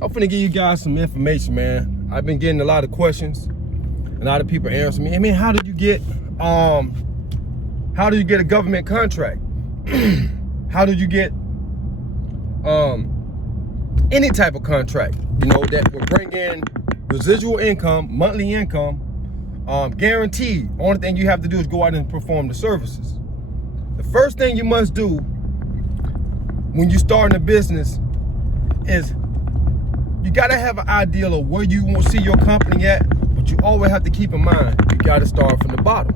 I'm finna give you guys some information, man. I've been getting a lot of questions. A lot of people answer me, I mean, how did you get a government contract? How did you get any type of contract, you know, that will bring in residual income, monthly income, guaranteed? Only thing you have to do is go out and perform the services. The first thing you must do when you're starting a business is you gotta have an idea of where you want to see your company at, but you always have to keep in mind, you gotta start from the bottom.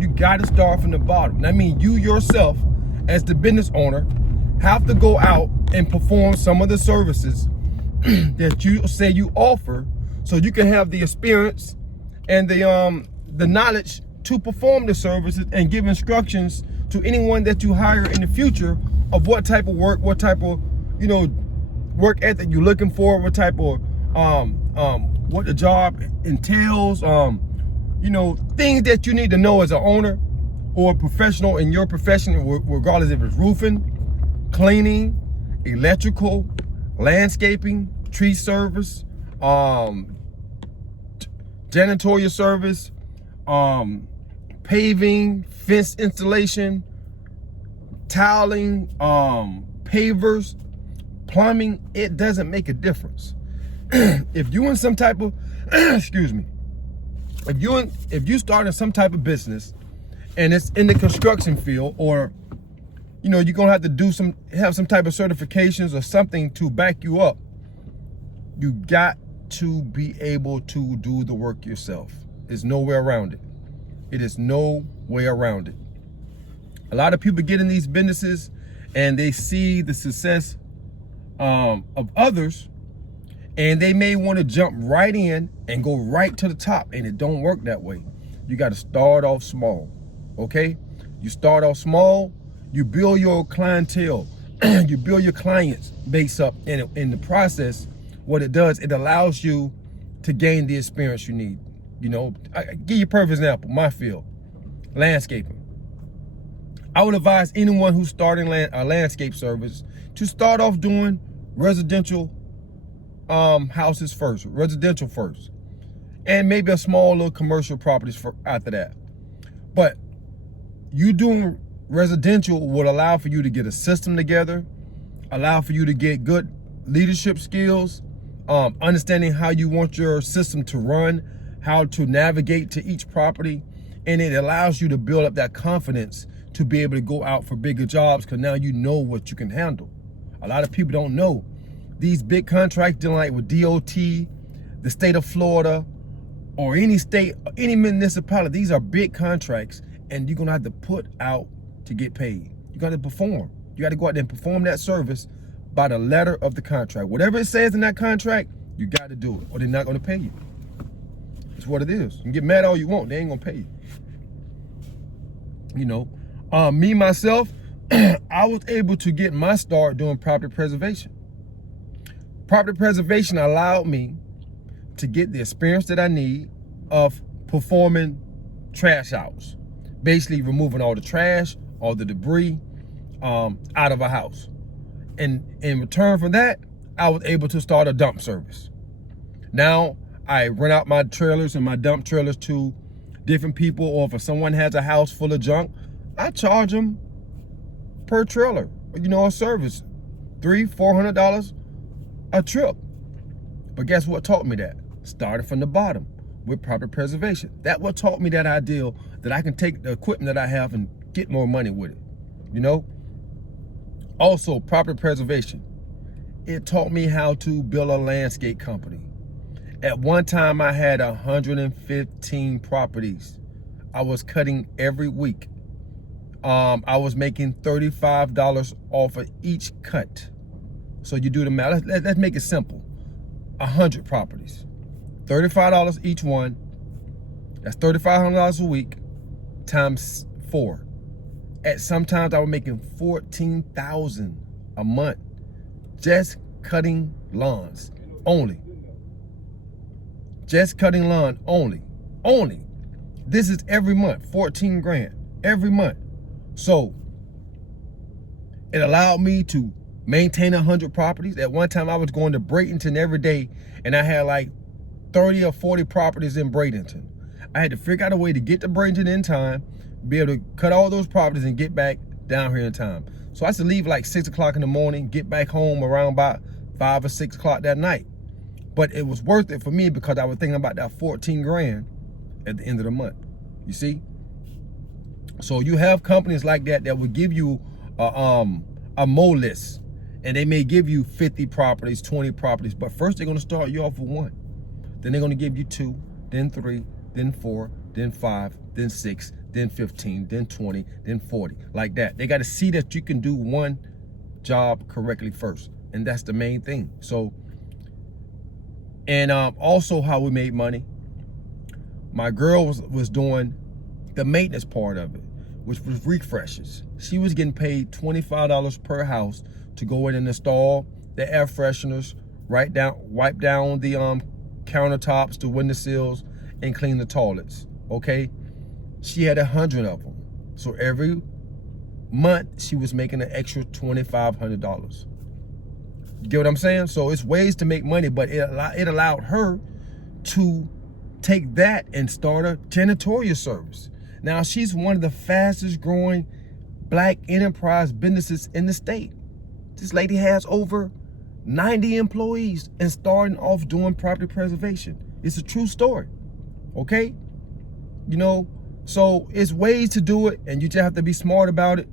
You gotta start from the bottom. That means you yourself, as the business owner, have to go out and perform some of the services that you say you offer, so you can have the experience and the knowledge to perform the services and give instructions to anyone that you hire in the future of what type of work, what type of, you know, work ethic you're looking for, what type of what the job entails, you know, things that you need to know as an owner or a professional in your profession, regardless if it's roofing, cleaning, electrical, landscaping, tree service, janitorial service, paving, fence installation, tiling, pavers, plumbing. It doesn't make a difference. If you in some type of excuse me, if you start in some type of business and it's in the construction field, or you know, you're gonna have to have some type of certifications or something to back you up, you got to be able to do the work yourself. There's no way around it. It is no way around it. A lot of people get in these businesses and they see the success of others, and they may want to jump right in and go right to the top, and it don't work that way. You got to start off small, okay? You start off small, you build your clientele, you build your clients base up. In the process, what it does, it allows you to gain the experience you need. You know, I give you a perfect example, my field, landscaping. I would advise anyone who's starting a landscape service to start off doing residential houses first, residential first, and maybe a small little commercial properties after that. But you doing residential will allow for you to get a system together, allow for you to get good leadership skills, understanding how you want your system to run, how to navigate to each property, and it allows you to build up that confidence to be able to go out for bigger jobs, because now you know what you can handle. A lot of people don't know these big contracts dealing like with DOT, the state of Florida, or any state, any municipality. These are big contracts, and you're gonna have to put out to get paid. You gotta perform. You gotta go out there and perform that service by the letter of the contract. Whatever it says in that contract, you gotta do it, or they're not gonna pay you. It's what it is. You can get mad all you want, they ain't gonna pay you. You know, me, myself, I was able to get my start doing property preservation. Property preservation allowed me to get the experience that I need of performing trash outs. Basically removing all the trash, all the debris out of a house. And in return for that, I was able to start a dump service. Now I rent out my trailers and my dump trailers to different people, or if someone has a house full of junk, I charge them per trailer, you know, a service, $300-400 a trip. But guess what taught me that? Started from the bottom with property preservation. That what taught me that ideal that I can take the equipment that I have and get more money with it, you know? Also, property preservation, it taught me how to build a landscape company. At one time, I had 115 properties. I was cutting every week. I was making $35 off of each cut. So you do the math. Let's make it simple. 100 properties, $35 each one. That's $3,500 a week times 4. At sometimes I was making $14,000 a month just cutting lawns only. Just cutting lawn only. This is every month, 14 grand every month. So it allowed me to maintain 100 properties. At one time, I was going to Bradenton every day, and I had like 30 or 40 properties in Bradenton. I had to figure out a way to get to Bradenton in time, be able to cut all those properties and get back down here in time. So I used to leave like 6 o'clock in the morning, get back home around about 5 or 6 o'clock that night. But it was worth it for me because I was thinking about that 14 grand at the end of the month. You see? So you have companies like that that will give you a Mo list, and they may give you 50 properties, 20 properties, but first they're gonna start you off with 1. Then they're gonna give you 2, then 3, then 4, then 5, then 6, then 15, then 20, then 40, like that. They gotta see that you can do one job correctly first, and that's the main thing. So, and also how we made money, my girl was doing the maintenance part of it, which was refreshes. She was getting paid $25 per house to go in and install the air fresheners, wipe down the countertops, the windowsills, and clean the toilets. Okay, she had 100 of them, so every month she was making an extra $2,500. You get what I'm saying? So it's ways to make money, but it allowed her to take that and start a janitorial service. Now she's one of the fastest growing black enterprise businesses in the state. This lady has over 90 employees and starting off doing property preservation. It's a true story, okay? You know, so it's ways to do it, and you just have to be smart about it.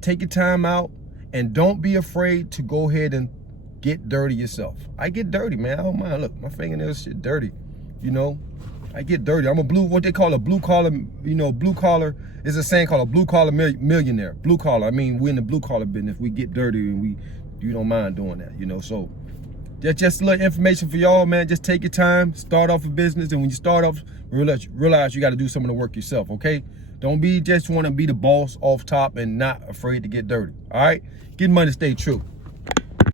Take your time out, and don't be afraid to go ahead and get dirty yourself. I get dirty, man. I don't mind. Look, my fingernails shit dirty, you know. I get dirty. I'm what they call a blue collar, you know, blue collar is a saying called a blue collar millionaire. Blue collar, I mean, we're in the blue collar business. We get dirty and you don't mind doing that, you know. So that's just a little information for y'all, man. Just take your time, start off a business, and when you start off, realize you got to do some of the work yourself, okay? Don't be just want to be the boss off top and not afraid to get dirty, all right? Get money, stay true.